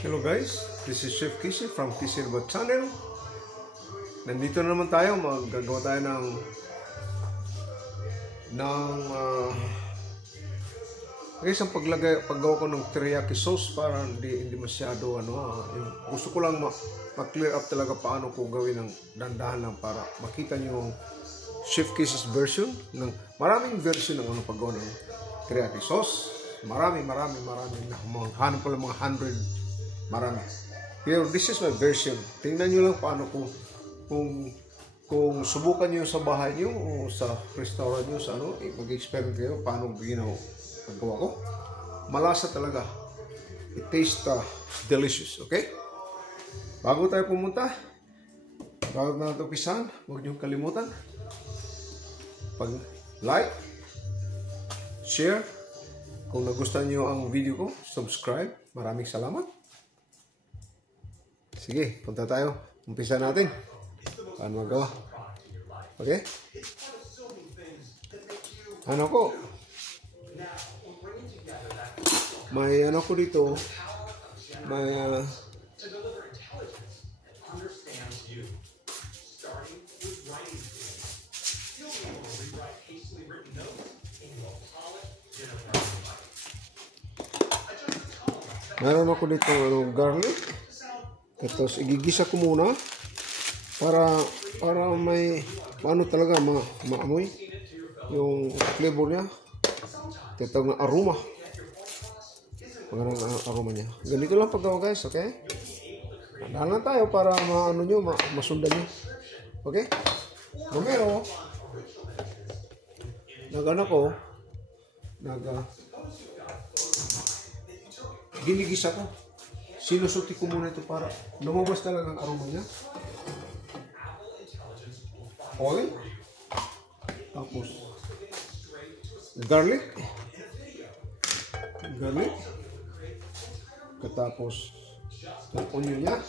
Hello guys, this is Chef Kishi from Kishi Robot Channel. Nandito na naman tayo, maggagawa tayo guys, ang paggawa ko ng teriyaki sauce para hindi masyado yung gusto ko lang ma-clear up talaga paano ko gawin ng dandahan lang para makita niyo yung Chef Kishi's version ng maraming version ng paggawa ng teriyaki sauce. Marami na hanap ko lang mga 100. Marami. Pero this is my version. Tingnan nyo lang paano kung subukan nyo sa bahay nyo o sa restaurant nyo, sa mag-experiment kayo paano paggawa ko. Malasa talaga. It tastes delicious. Okay? Bago tayo pumunta, bago na natin umpisahan, huwag nyo kalimutan pag-like, share. Kung nagustuhan nyo ang video ko, subscribe. Maraming salamat. Sige, punta tayo. Umpisa natin. Paano magawa? Okay? May ko dito. May meron ako dito garlic. Tapos igigisa ko muna para may talaga maamoy yung flavor niya. Tatawag na aroma. Magandang aroma niya. Ganito lang paggawa guys, okay? Dahan lang tayo para masundan niyo. Okay? Numero. Ginigisa ko. Sinusuti ko muna ito para lumabas talaga ang aroma niya. Oil. Tapos garlic. Katapos yung onion niya.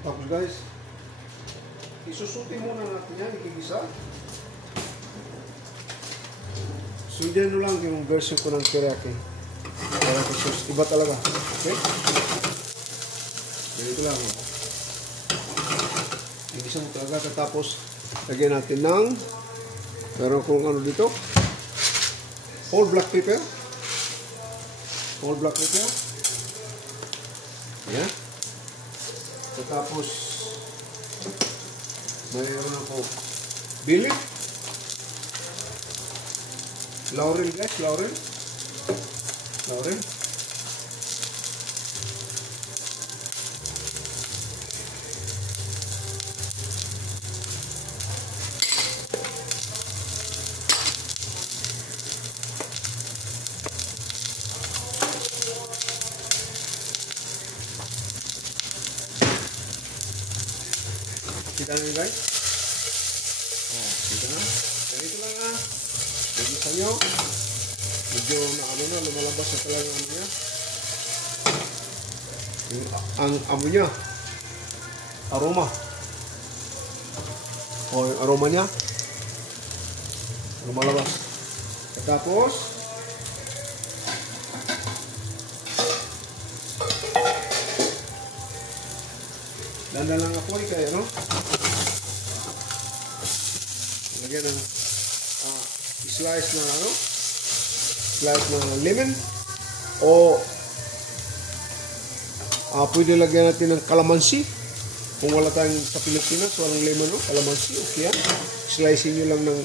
Tapos guys, isusuti muna natin yan, ikigisa. Sundan nyo lang yung version ko ng teriyaki. Teriyaki sauce, iba talaga. Okay? Ganito lang. Ikigisa mo talaga. Tapos, lagyan natin ng meron kong dito. Whole black pepper. Ayan. Tapos mayroon ako bilik, laurel guys, laurel. Kita nyo guys. Kita na. Ganito lang Ganito nyo. Medyo lumalabas na talaga niya. Ang niya. Aroma. Yung aroma niya. Lumalabas. Tapos danda lang ako kaya lagyan ng slice na lemon o pwede lagyan natin ng kalamansi kung wala tayong sa Pilipinas walang lemon kalamansi, okay yan. Slice nyo lang ng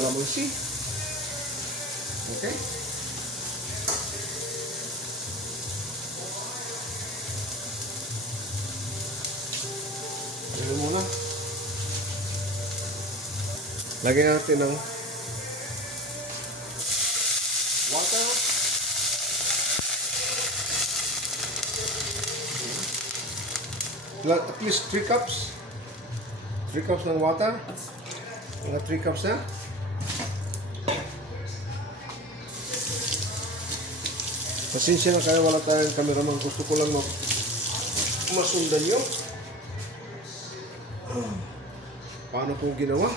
kalamansi. Okay. Muna. Lagyan natin ng water. At least 3 cups. 3 cups ng water. Mga 3 cups na. Pasensya na kayo, wala tayong cameraman. Gusto ko lang masundan nyo. Paano kong ginawa?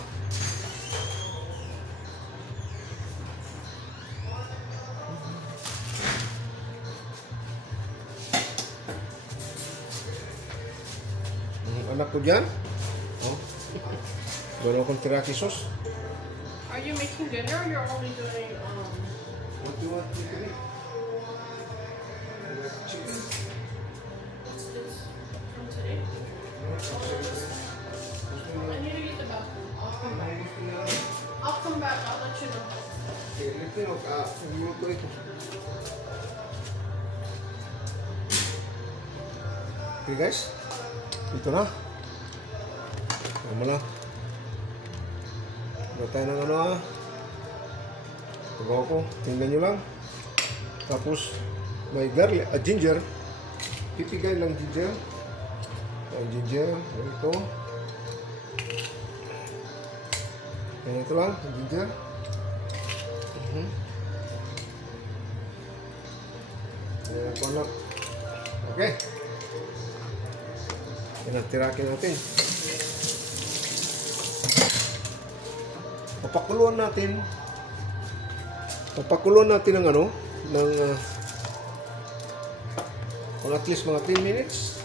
Ang anak ko dyan. Oh. Gano'n akong teriyaki sauce. Are you making dinner or you're only doing What do you want to eat? Chicken. what's this from today? I need to use the bathroom. I'll come back. I'll let you know. Okay, let me know. Nagluto ito. Okay guys, ito na. Tama na. Wala tayo ng ano pagawa ko, tingnan nyo lang. Tapos may garlic, ginger. Pipigay lang ginger. Ginger, ito. Ito lang, ginger. Ayan po lang. Okay. Tirakin natin. Papakuluan natin ng ano, ng at least mga 10 minutes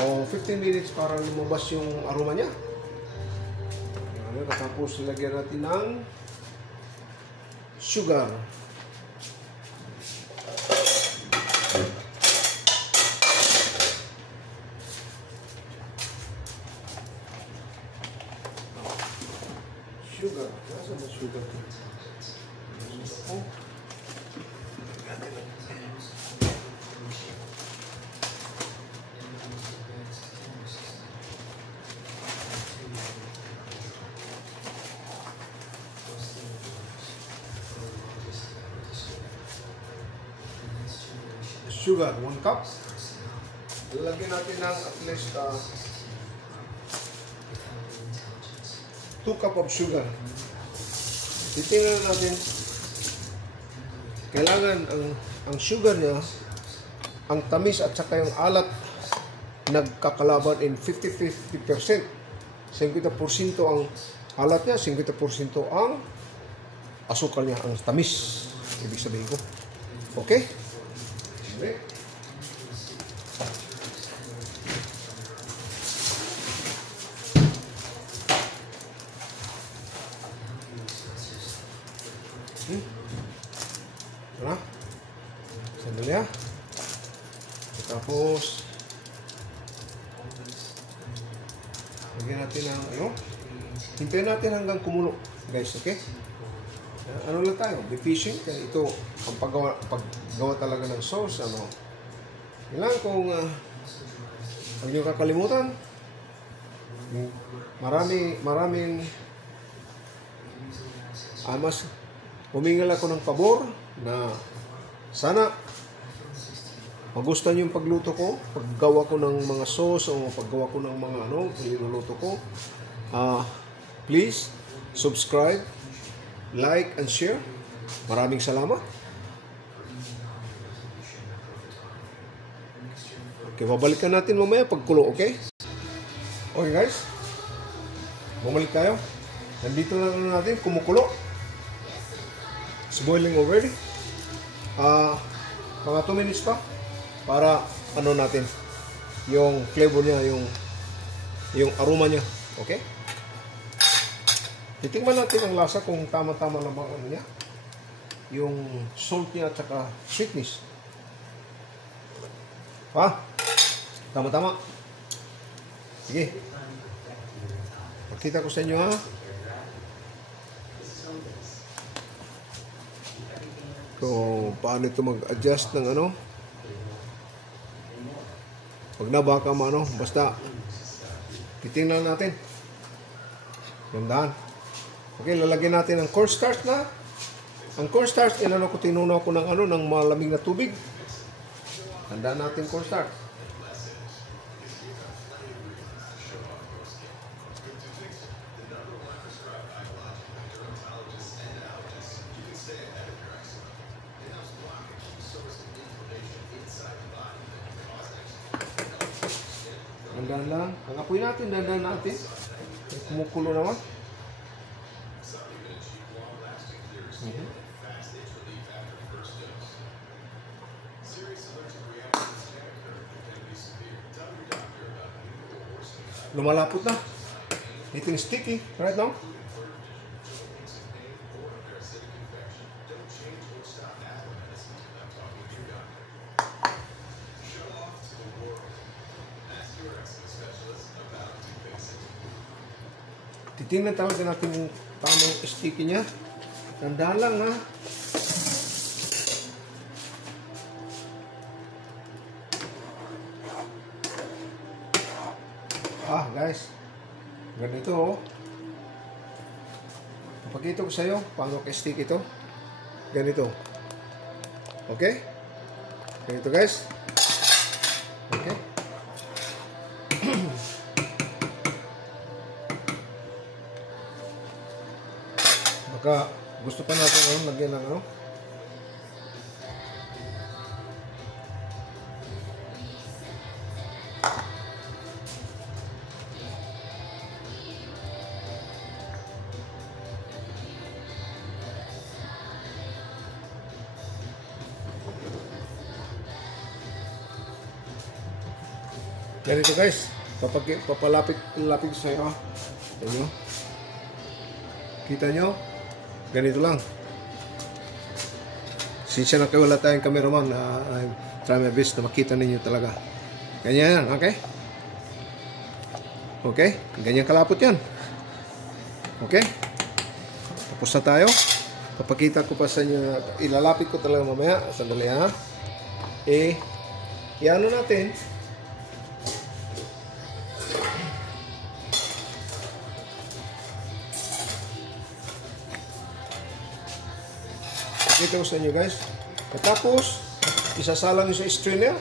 o 15 minutes para lumabas yung aroma niya. Tapos lagyan natin ng sugar. Sugar. Nasaan na sugar? Oh. Sugar, 1 cup. Lalagyan natin ng at least 2 cup of sugar. Titingnan natin, kailangan ang sugar niya, ang tamis at saka yung alat nagkakalaban in 50-50%. 50% ang alat niya, 50% ang asukal niya, ang tamis. Ibig sabihin ko. Okay? Okay. Ito na. Sandali ha. Tapos lagyan natin ng ano. Hintayin natin hanggang kumulo. Guys, okay? Ano lang tayo? Be fishing. Kaya ito, ang paggawa talaga ng sauce. Ano. Kailangan kung huwag niyo kakalimutan. Maraming mas humingal ako ng pabor na sana magustuhan yung pagluto ko, paggawa ko ng mga sauce o paggawa ko ng mga niluluto ko. Please subscribe, like and share. Maraming salamat. Okay, babalikan natin mamaya pagkulo, okay? Okay guys, bumalik tayo. Nandito na natin, kumukulo. It's boiling already. Mga 2 minutes pa para ano natin yung flavor niya, yung aroma niya. Okay? Titingnan natin ang lasa kung tama-tama lang ang ano niya. Yung salt niya at saka sweetness. Tama-tama. Sige. Pakita ko sa inyo ha. Kung paano ito mag-adjust ng ano. Pag na baka basta titingnan natin. Gandaan. Okay, lalagyan natin ang cornstarch na. Ang cornstarch, tinunaw ko ng malamig na tubig. Handaan natin cornstarch. Dandan lang. Ang apoy natin, dandan natin. Kumukulo naman. Lumalapot na. It's sticky right now. Titingnan talaga natin yung tamang sticky niya. Tandaan lang ha. Guys. Ganito oh. Papakita ko sa iyo paano ka-stick ito. Ganito. Okay? Ganito guys. Okay? Baka gusto pa natin lagyan ng ano. Ganito guys, papalapit sa iyo. Ayan. Kita nyo? Ganito lang. Sinsya na kayo, wala tayong cameraman. I'm trying my best na makita ninyo talaga. Ganyan yan, okay? Okay? Ganyan kalapot yan. Okay? Tapos na tayo. Papakita ko pa sa inyo. Ilalapit ko talaga mamaya. Sandali ha. Iano natin. Ito sa inyo guys. Tapos isasalang nyo sa strainer.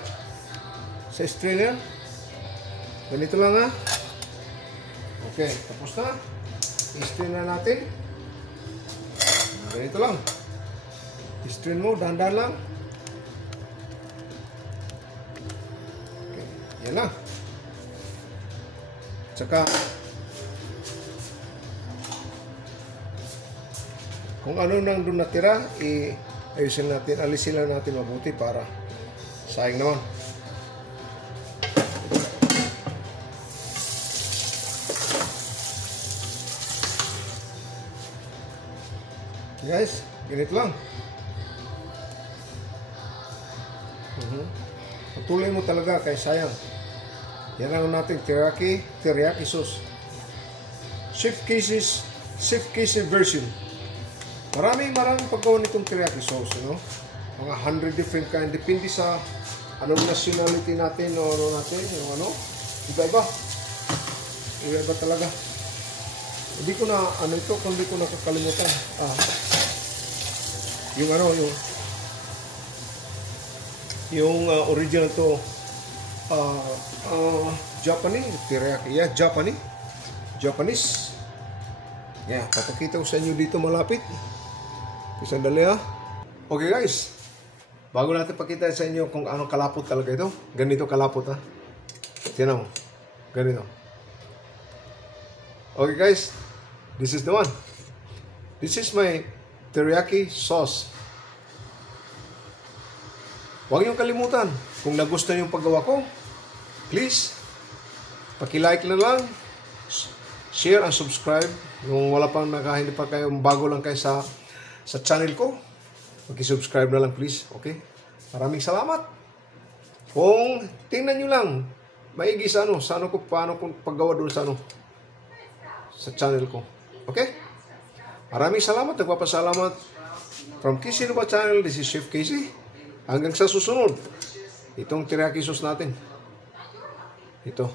Sa strainer. Ganito lang ha. Okay, tapos na. I-strainer natin. Ganito lang. I-strain mo, dahan-dahan lang. Okay, yan lang. Tsaka kung ano nang doon natira, ayusin natin, alisin lang natin mabuti para sayang naman. Guys, ganito lang. Patuloy mo talaga kay sayang. Yan ang natin teriyaki sauce. Chef Casey version. Maraming paggawa nitong teriyaki sauce, no? Mga 100 different kind. Depende sa anong nationality natin o ano natin, yung ano. Iba-iba. Iba-iba talaga. Hindi ko na, ano ito, kung hindi ko nakakalimutan. Yung ano, yung original to, Japanese, teriyaki. Yeah, Japanese. Yeah, papakita ko sa inyo dito malapit. Sandali ha. Okay guys, bago natin pakita sa inyo kung ano kalapot talaga ito. Ganito kalapot ha. Tiyan mo. Ganito. Okay guys, this is the one. This is my teriyaki sauce. Huwag niyong kalimutan, kung nagustuhan yung paggawa ko, please, paki-like na lang, share and subscribe. Kung wala pang hindi pa kayo, bago lang kayo sa channel ko, paki-subscribe na lang please, okay? Maraming salamat. Kung tingnan nyo lang, maigi sa ano ko, paano kung paggawa doon sa sa channel ko, okay? Maraming salamat, nagpapasalamat. From Casey Nova Channel, this is Chef Casey. Hanggang sa susunod, itong teriyaki sauce natin. Ito.